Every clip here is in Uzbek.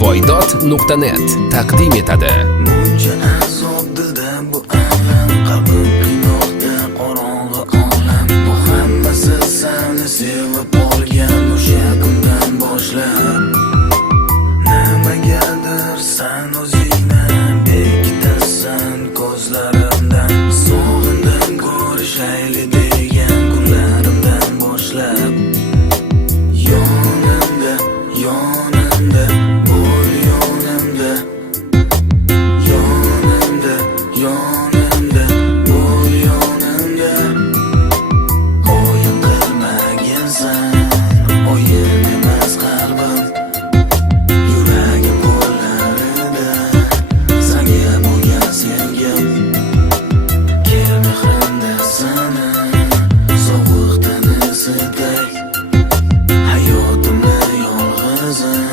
Voydod.net taqdim etadi. Buncha azob dilda bu alam, qalbim qiynoqda qorong'i olam. Bu hammasi seni sevib olgan o'sha kundan boshlab. Nimagadir sen o'zingni bekitasan ko'zlarimdan. Sog'indim ko'rishayli degan kunlarimdan boshlab. Yonimda, yonimda bo'l, yonimda, yonimda, yonimda bo'l, yonimda. O'yin qilmagansan, o'yin emas qalbim, yuragim qo'llarida senga bo'lgan sevgim. Kel mehrimda seni sovuqdan isiday, hayotimni yolg'izim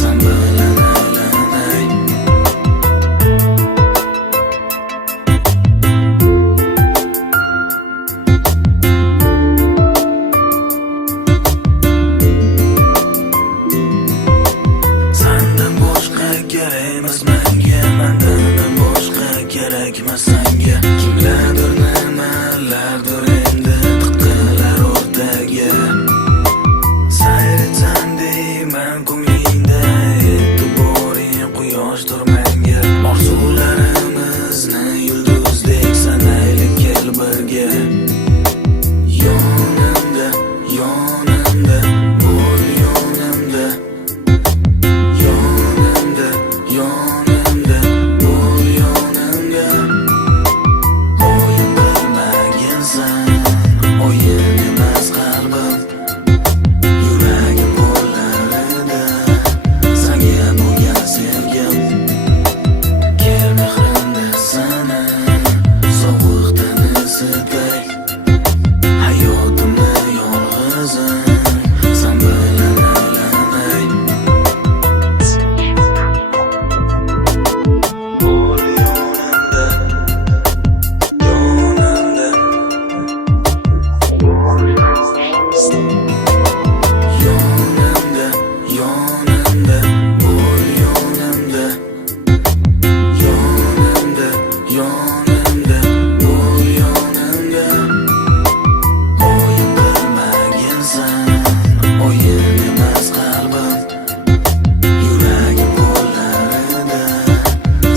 sen bilan aylanay. Sendan boshqa kerak emas menga, mendan boshqa kerakmas senga. Kimlardir nimalardir endi tiqilar o'rtaga. Sayr etsan deyman ko'nglingda, e'tiboring quyoshdir menga. Orzularimizni yulduzdek sanaylik, kel birga. Yonimda, yonimda bo'l, yonimda, yonimda, yonimda bo'l, yonimda. O'yin qilmagansan, o'yin emas qalbim, yuragim qo'llarida senga bo'lgan sevgim. Kel mehrimda seni sovuqdan isiday, hayotimni yolg'izim sen bilan aylanay. Bo'l, yonimda, yonimda, yonimda, yonimda bo'l, yonimda, yonimda, yonimda bo'l, yonimda. O'yin qilmagansan, o'yin emas qalbim, yuragim qo'llarida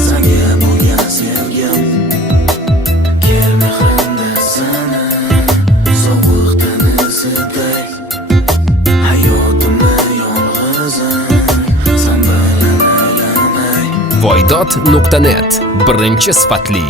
senga bo'lgan sevgim. Kel mehrimda seni sovuqdan isiday, hayotimni yolg'izim sen bilan aylanay. Voydod.net birinchi sifatli